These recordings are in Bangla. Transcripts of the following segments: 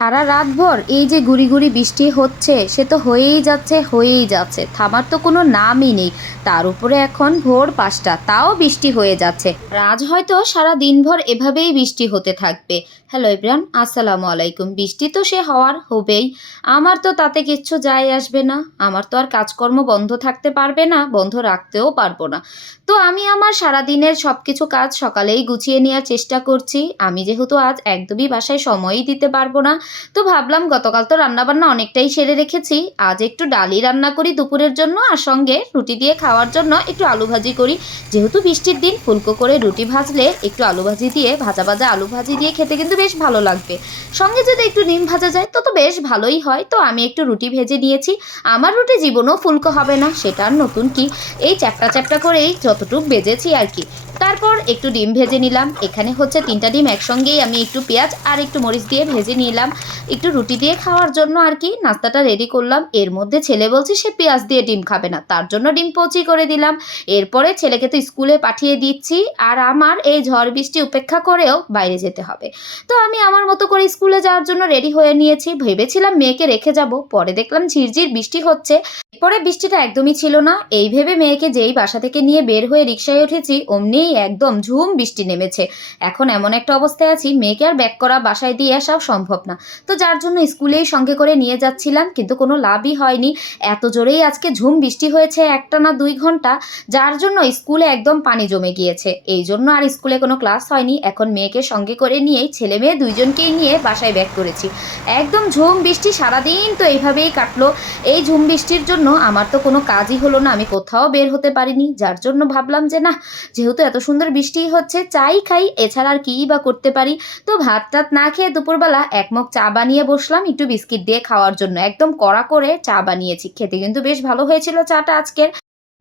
সারা রাতভর এই যে গুড়ি গুড়ি বৃষ্টি হচ্ছে, সে তো হয়েই যাচ্ছে, থামার তো কোনো নামই নেই। তার উপরে এখন ভোর ৫টা, তাও বৃষ্টি হয়ে যাচ্ছে। আজ হয়তো সারা দিনভর এভাবেই বৃষ্টি হতে থাকবে। হ্যালো এভরিওয়ান, আসসালামু আলাইকুম। বৃষ্টি তো সে হওয়ার হবেই, আমার তো তাতে কিচ্ছু যায় আসবে না। আমার তো আর কাজকর্ম বন্ধ থাকতে পারবে না, বন্ধ রাখতেও পারবো না। তো আমি আমার সারাদিনের সব কিছু কাজ সকালেই গুছিয়ে নেওয়ার চেষ্টা করছি। আমি যেহেতু আজ একদমই বাসায় সময়ই দিতে পারবো না, তো ভাবলাম গতকাল তো রান্নাবান্না অনেকটাই সেরে রেখেছি, আজ একটু ডালই রান্না করি দুপুরের জন্য, আর সঙ্গে রুটি দিয়ে খাওয়ার জন্য একটু আলু ভাজি করি। যেহেতু বৃষ্টির দিন, ফুলকো করে রুটি ভাজলে একটু আলু ভাজি দিয়ে, ভাজা ভাজা আলু ভাজি দিয়ে খেতে কিন্তু বেশ ভালো লাগবে। সঙ্গে যদি একটু ডিম ভাজা যায় তো তো বেশ ভালোই হয়। তো আমি একটু রুটি ভেজে নিয়েছি। আমার রুটি জীবনেও ফুলকো হবে না, সেটা আর নতুন কি, এই চ্যাপটা চ্যাপটা করেই যতটুক ভেজেছি আর কি। তারপর একটু ডিম ভেজে নিলাম। এখানে হচ্ছে ৩টা ডিম একসঙ্গেই আমি একটু পেঁয়াজ আর একটু মরিচ দিয়ে ভেজে নিলাম, একটু রুটি দিয়ে খাওয়ার জন্য আর কি। নাস্তাটা রেডি করলাম। এর মধ্যে ছেলে বলছে সে পেঁয়াজ দিয়ে ডিম খাবে না, তার জন্য ডিম পচি করে দিলাম। এরপরে ছেলেকে তো স্কুলে পাঠিয়ে দিচ্ছি, আর আমার এই ঝড় বৃষ্টি উপেক্ষা করেও বাইরে যেতে হবে। তো আমি আমার মতো করে স্কুলে যাওয়ার জন্য রেডি হয়ে নিয়েছি। ভেবেছিলাম মেয়েকে রেখে যাব, পরে দেখলাম ঝিরঝির বৃষ্টি হচ্ছে। পরে বৃষ্টিটা একদমই ছিল না। এই ভেবে মেয়েকে যেই বাসা থেকে নিয়ে বের হয়ে রিক্সায় উঠেছি, অমনিই একদম ঝুম বৃষ্টি নেমেছে। এখন এমন একটা অবস্থায় আছি, মেয়েকে আর ব্যাক করা বাসায় দিয়ে আসাও সম্ভব না। তো যার জন্য স্কুলেই সঙ্গে করে নিয়ে যাচ্ছিলাম, কিন্তু কোনো লাভই হয়নি। এত জোরেই আজকে ঝুম বৃষ্টি হয়েছে, একটা না ২ ঘন্টা, যার জন্য স্কুলে একদম পানি জমে গিয়েছে। এই জন্য আর স্কুলে কোনো ক্লাস হয়নি। এখন মেয়েকে সঙ্গে করে নিয়েই ছেলে মেয়ে দুইজনকেই নিয়ে বাসায় ব্যাক করেছি। একদম ঝুম বৃষ্টি সারাদিন তো এইভাবেই কাটলো। এই ঝুম বৃষ্টির জন্য আমার তো কোনো কাজই হলো না, আমি কোথাও বের হতে পারিনি। যার জন্য ভাবলাম যে না, যেহেতু এত সুন্দর বৃষ্টি হচ্ছে, চাই খাই, এছাড়া আর কিই বা করতে পারি। তো ভাত টাত না খেয়ে দুপুরবেলা এক মগ চা বানিয়ে বসলাম একটু বিস্কিট দিয়ে খাওয়ার জন্য। একদম কড়া করে চা বানিয়েছি, খেতে কিন্তু বেশ ভালো হয়েছিল চাটা আজকের।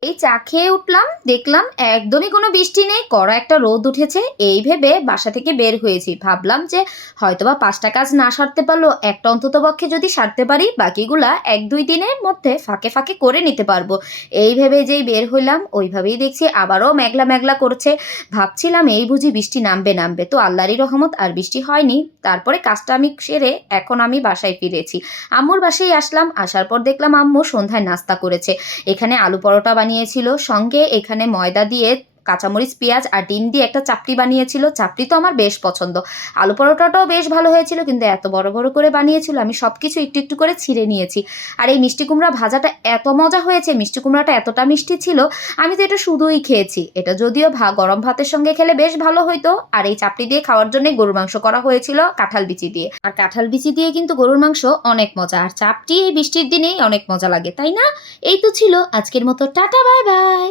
এই চা খেয়ে উঠলাম, দেখলাম একদমই কোনো বৃষ্টি নেই, কড়া একটা রোদ উঠেছে। এই ভেবে বাসা থেকে বের হয়েছি। ভাবলাম যে হয়তোবা ৫টা কাজ না সারতে পারলো, একটা অন্তত পক্ষে যদি সারতে পারি, বাকিগুলা ১-২ দিনের মধ্যে ফাঁকে ফাঁকে করে নিতে পারবো। এই ভেবে যেই বের হইলাম, ওইভাবেই দেখছি আবারও মেঘলা মেঘলা করছে। ভাবছিলাম এই বুঝি বৃষ্টি নামবে নামবে, তো আল্লাহরই রহমত আর বৃষ্টি হয়নি। তারপরে কাজটা আমি সেরে এখন আমি বাসায় ফিরেছি। আম্মুর বাসায় আসলাম, আসার পর দেখলাম আম্মু সন্ধ্যায় নাস্তা করেছে। এখানে আলু পরোটা বানিয়েছিল, সঙ্গে এখানে ময়দা দিয়ে কাঁচামরিচ পেঁয়াজ আর ডিম দিয়ে একটা চাপটি বানিয়েছিল। চাপটি তো আমার বেশ পছন্দ। আলু পরোটাটাও বেশ ভালো হয়েছিল, কিন্তু এত বড় বড় করে বানিয়েছিল, আমি সব কিছু একটু একটু করে ছিঁড়ে নিয়েছি। আর এই মিষ্টি কুমড়া ভাজাটা এত মজা হয়েছে, মিষ্টি কুমড়াটা এতটা মিষ্টি ছিল, আমি তো এটা শুধুই খেয়েছি। এটা যদিও গরম ভাতের সঙ্গে খেলে বেশ ভালো হইতো। আর এই চাপটি দিয়ে খাওয়ার জন্য গরুর মাংস করা হয়েছিল কাঁঠাল বিচি দিয়ে, আর কাঁঠাল বিচি দিয়ে কিন্তু গরুর মাংস অনেক মজা, আর চাপটি এই বৃষ্টির দিনেই অনেক মজা লাগে, তাই না? এই তো ছিল আজকের মতো, টাটা বাই বাই।